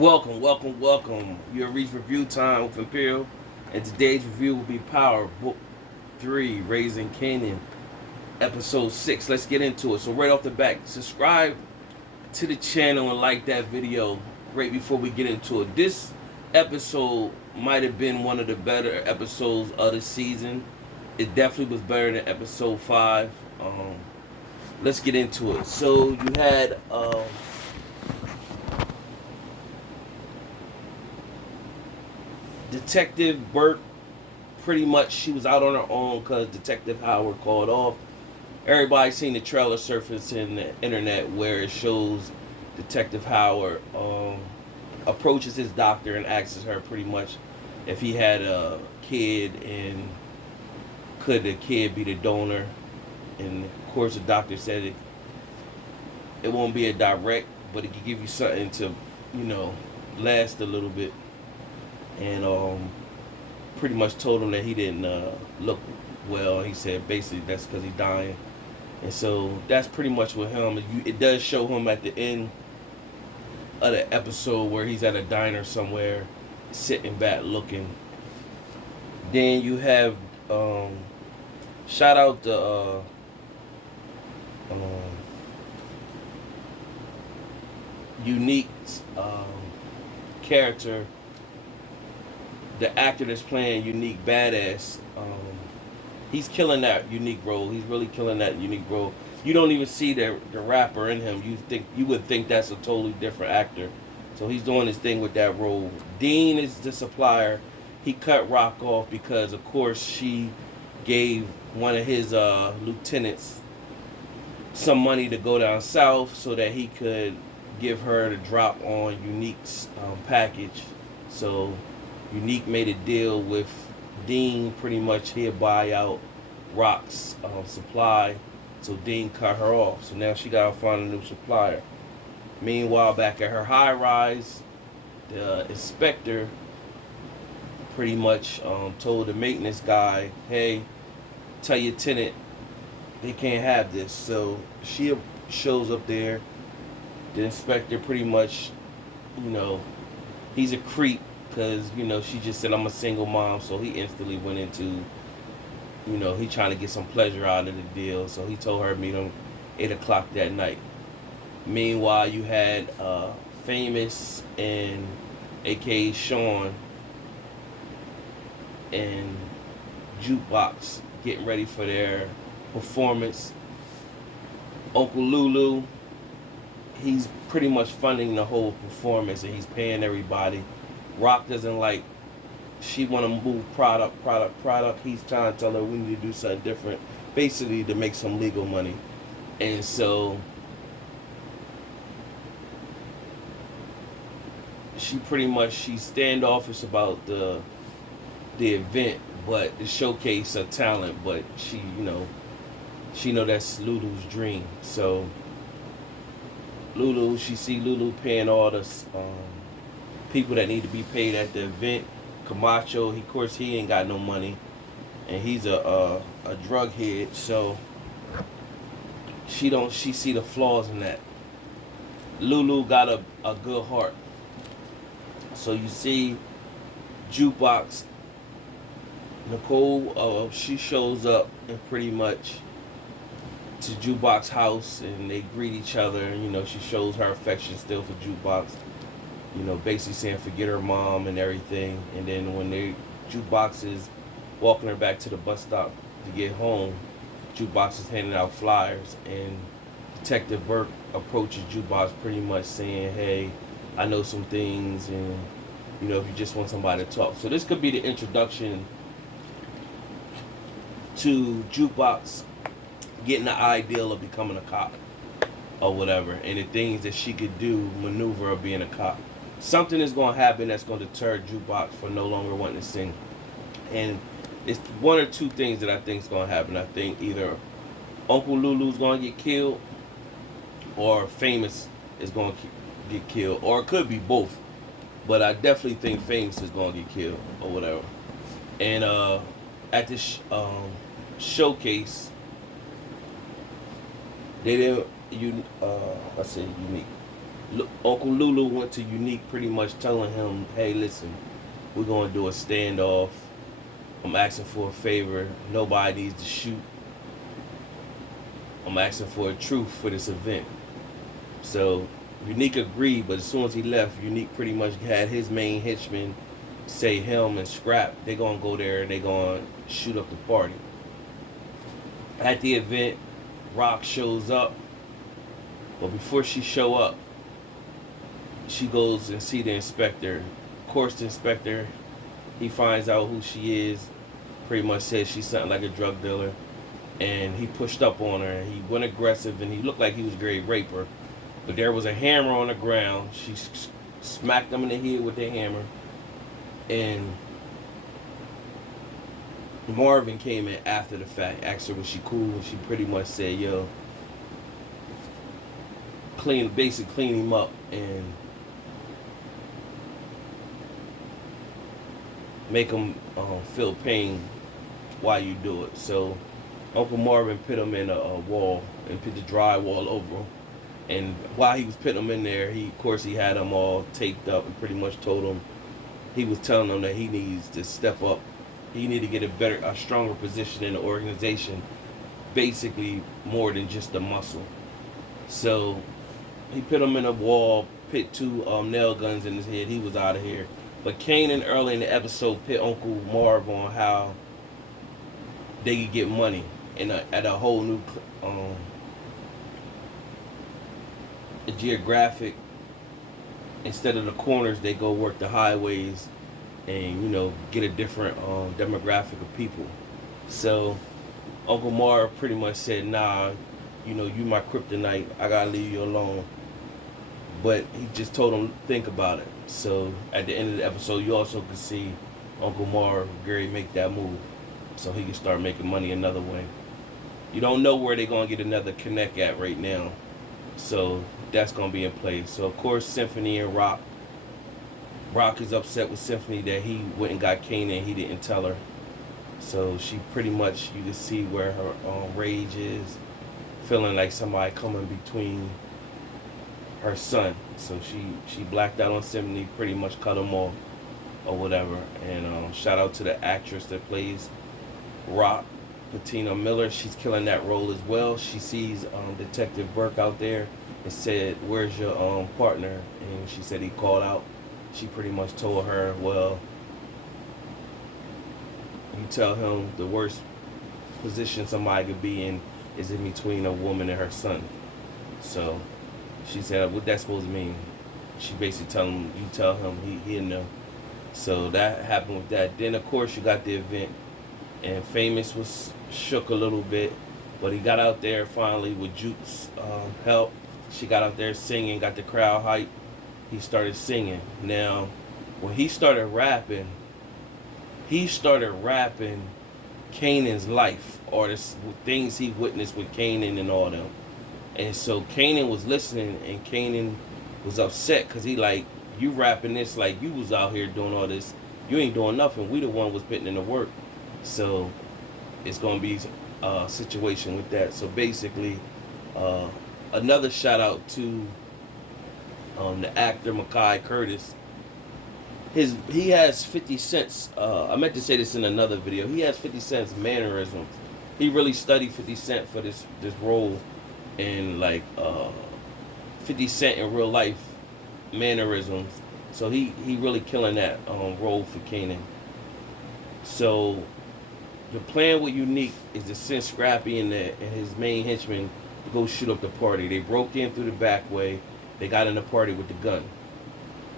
Welcome, welcome, welcome. You have reached review time with Imperial, and today's review will be Power Book 3, Raising Kanan, Episode 6. Let's get into it. So, right off the bat, subscribe to the channel and like that video right before we get into it. This episode might have been one of the better episodes of the season. It definitely was better than Episode 5. Let's get into it. So, you had. Detective Burke, pretty much she was out on her own because Detective Howard called off. Everybody seen the trailer surface in the internet where it shows Detective Howard approaches his doctor and asks her pretty much if he had a kid and could the kid be the donor. And of course the doctor said it won't be a direct, but it could give you something to, last a little bit. And pretty much told him that he didn't look well. He said basically that's because he's dying. And so that's pretty much with him. It does show him at the end of the episode where he's at a diner somewhere, sitting back looking. Then you have shout out the unique character, the actor that's playing Unique Badass. He's killing that unique role. He's really killing that unique role. You don't even see the rapper in him. You would think that's a totally different actor. So he's doing his thing with that role. Dean is the supplier. He cut Rock off because, of course, she gave one of his lieutenants some money to go down south so that he could give her the drop on Unique's package. So Unique made a deal with Dean, pretty much he'll buy out Rock's supply. So Dean cut her off. So now she gotta find a new supplier. Meanwhile, back at her high rise, the inspector pretty much told the maintenance guy, hey, tell your tenant they can't have this. So she shows up there. The inspector pretty much, he's a creep because, she just said, I'm a single mom. So he instantly went into, he trying to get some pleasure out of the deal. So he told her to meet him 8 o'clock that night. Meanwhile, you had Famous and a.k.a. Sean and Jukebox getting ready for their performance. Uncle Lulu, he's pretty much funding the whole performance and he's paying everybody. Rock doesn't like, she want to move product. He's trying to tell her we need to do something different, basically to make some legal money. And so she's standoffish about the event, but the showcase of talent. But she know that's Lulu's dream. So she see Lulu paying all the people that need to be paid at the event. Camacho, of course, he ain't got no money, and he's a drug head. So she see the flaws in that. Lulu got a good heart. So you see Jukebox, Nicole, she shows up and pretty much to Jukebox house and they greet each other. And, she shows her affection still for Jukebox. Basically saying forget her mom and everything. And then when Jukebox is walking her back to the bus stop to get home, Jukebox is handing out flyers and Detective Burke approaches Jukebox pretty much saying, hey, I know some things and if you just want somebody to talk. So this could be the introduction to Jukebox getting the ideal of becoming a cop or whatever, and the things that she could do, maneuver of being a cop. Something is going to happen that's going to deter Jukebox from no longer wanting to sing. And it's one or two things that I think is going to happen. I think either Uncle Lulu's going to get killed or Famous is going to get killed, or it could be both. But I definitely think Famous is going to get killed or whatever. And at this showcase, they didn't. I say Unique. Uncle Lulu went to Unique pretty much telling him, hey, listen, we're going to do a standoff. I'm asking for a favor. Nobody needs to shoot. I'm asking for a truce for this event. So Unique agreed, but as soon as he left, Unique pretty much had his main henchman say him and Scrap, they're going to go there and they're going to shoot up the party. At the event, Rock shows up, but before she show up, she goes and see the inspector. Of course, the inspector, he finds out who she is, pretty much says she's something like a drug dealer, and he pushed up on her, and he went aggressive, and he looked like he was going to rape her, but there was a hammer on the ground. She smacked him in the head with the hammer, and Marvin came in after the fact, asked her was she cool, and she pretty much said, yo, basically clean him up and make him feel pain while you do it. So Uncle Marvin put him in a wall and put the drywall over him. And while he was putting him in there, of course he had them all taped up and pretty much told him, he was telling them that he needs to step up. He needed to get a stronger position in the organization, basically more than just the muscle. So he put him in a wall, put two nail guns in his head. He was out of here. But Kanan early in the episode put Uncle Marv on how they could get money at a whole new geographic. Instead of the corners, they go work the highways and get a different demographic of people. So Uncle Marv pretty much said, nah, you my kryptonite, I gotta leave you alone. But he just told him think about it. So at the end of the episode, you also could see Uncle Marv, Gary, make that move so he can start making money another way. You don't know where they're gonna get another connect at right now, so that's gonna be in place. So of course, Symphony and Rock is upset with Symphony that he went and got Kanan. He didn't tell her. So she pretty much, you can see where her rage is, feeling like somebody coming between her son. So she blacked out on Symphony, pretty much cut him off or whatever. And shout out to the actress that plays Rock, Patina Miller. She's killing that role as well. She sees Detective Burke out there and said, where's your partner? And she said he called out. She pretty much told her, well, you tell him the worst position somebody could be in is in between a woman and her son. So she said, what that supposed to mean? She basically you tell him he know. So that happened with that. Then of course you got the event, and Famous was shook a little bit, but he got out there finally with Juke's help. She got out there singing, got the crowd hype. He started singing. Now, when he started rapping Kanan's life, or the things he witnessed with Kanan and all them. And so Kanan was listening, and Kanan was upset because he like, you rapping this like you was out here doing all this. You ain't doing nothing. We the one was putting in the work. So it's going to be a situation with that. So basically, another shout out to the actor Mackay Curtis. He has 50 Cent's, I meant to say this in another video, he has 50 Cent's mannerisms. He really studied 50 Cent for this role, and like 50 Cent in real life mannerisms. So he really killing that role for Kanan. So the plan with Unique is to send Scrappy and his main henchman to go shoot up the party. They broke in through the back way. They got in the party with the gun.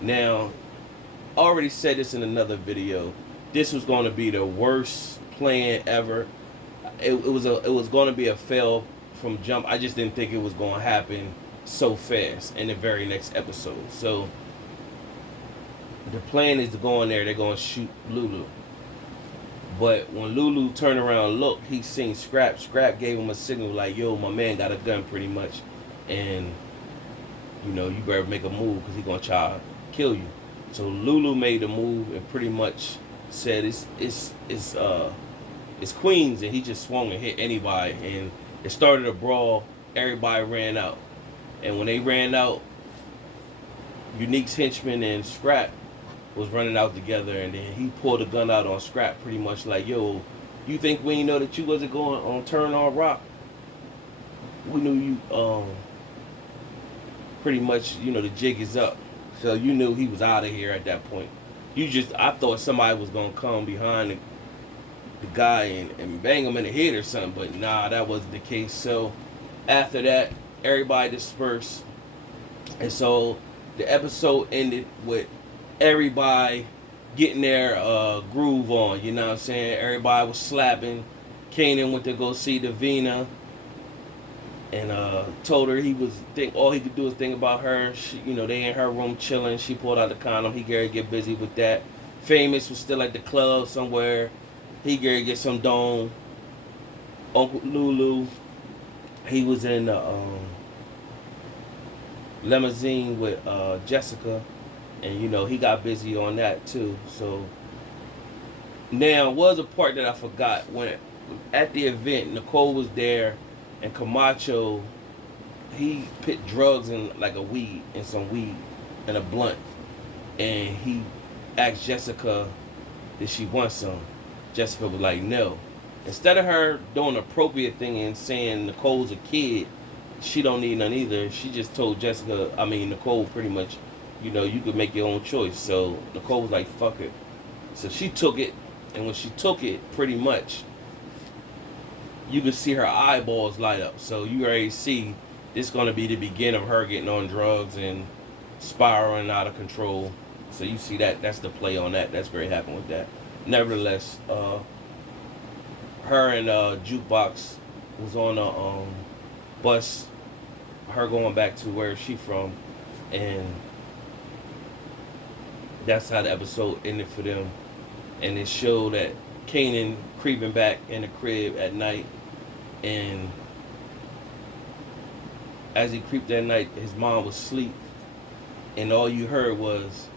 Now, I already said this in another video. This was going to be the worst plan ever. It was going to be a fail from jump. I just didn't think it was going to happen so fast in the very next episode. So the plan is to go in there. They're going to shoot Lulu. But when Lulu turned around and looked, he seen Scrap. Scrap gave him a signal like, yo, my man got a gun pretty much. And, you better make a move because he's going to try to kill you. So Lulu made a move and pretty much said it's Queens, and he just swung and hit anybody. And it started a brawl. Everybody ran out. And when they ran out, Unique's henchman and Scrap was running out together, and then he pulled a gun out on Scrap, pretty much like, yo, you think we didn't know that you wasn't going on turn on rock? We knew you, pretty much, the jig is up. So you knew he was out of here at that point. I thought somebody was going to come behind the guy and bang him in the head or something, but nah, that wasn't the case. So after that, everybody dispersed. And so the episode ended with everybody getting their groove on, you know what I'm saying? Everybody was slapping. Kanan went to go see Davina and told her all he could do was think about her. She, they in her room chilling. She pulled out the condom. He got to get busy with that. Famous was still at the club somewhere. He got to get some dome. Uncle Lulu, he was in the limousine with Jessica, and he got busy on that too. So now was a part that I forgot. When at the event, Nicole was there, and Camacho, he put drugs in like some weed and a blunt, and he asked Jessica, did she want some? Jessica was like, no. Instead of her doing the appropriate thing and saying Nicole's a kid, she don't need none either, she just told Nicole pretty much, you could make your own choice. So Nicole was like, fuck it. So she took it, and when she took it, pretty much, you could see her eyeballs light up. So you already see this going to be the beginning of her getting on drugs and spiraling out of control. So you see that's the play on that. That's very happy with that. Nevertheless, her and Jukebox was on a bus, her going back to where she from, and that's how the episode ended for them. And it showed that Kanan creeping back in the crib at night, and as he creeped that night, his mom was asleep, and all you heard was,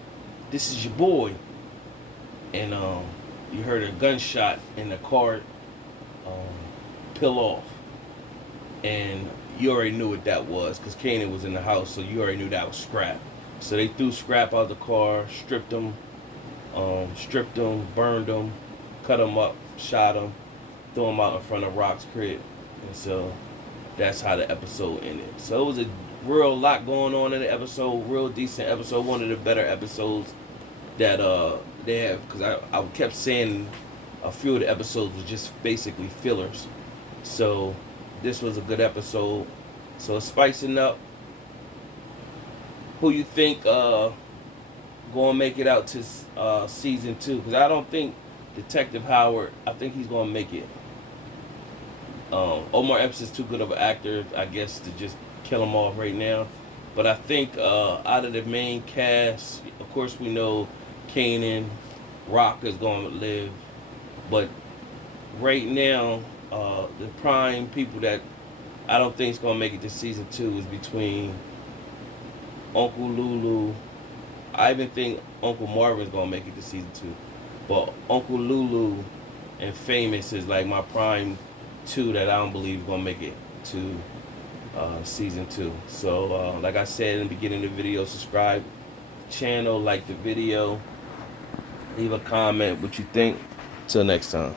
"This is your boy," and you heard a gunshot in the car peel off, and you already knew what that was because Kanan was in the house, so you already knew that was Scrap. So they threw Scrap out the car, stripped him, burned him, cut him up, shot him, threw him out in front of Rock's crib. And so that's how the episode ended. So it was a real lot going on in the episode, real decent episode, one of the better episodes that they have, because I kept saying a few of the episodes was just basically fillers. So this was a good episode. So spicing up. Who you think gonna make it out to season 2? Because I don't think Detective Howard, I think he's gonna make it. Omar Epps is too good of an actor, I guess, to just kill him off right now. But I think out of the main cast, of course we know Kanan, Rock is gonna live. But right now, the prime people that I don't think is gonna make it to season 2 is between Uncle Lulu. I even think Uncle Marvin's gonna make it to season 2, but Uncle Lulu and Famous is like my prime 2 that I don't believe is gonna make it to season 2. So like I said in the beginning of the video, subscribe to the channel, like the video, leave a comment what you think. Till next time.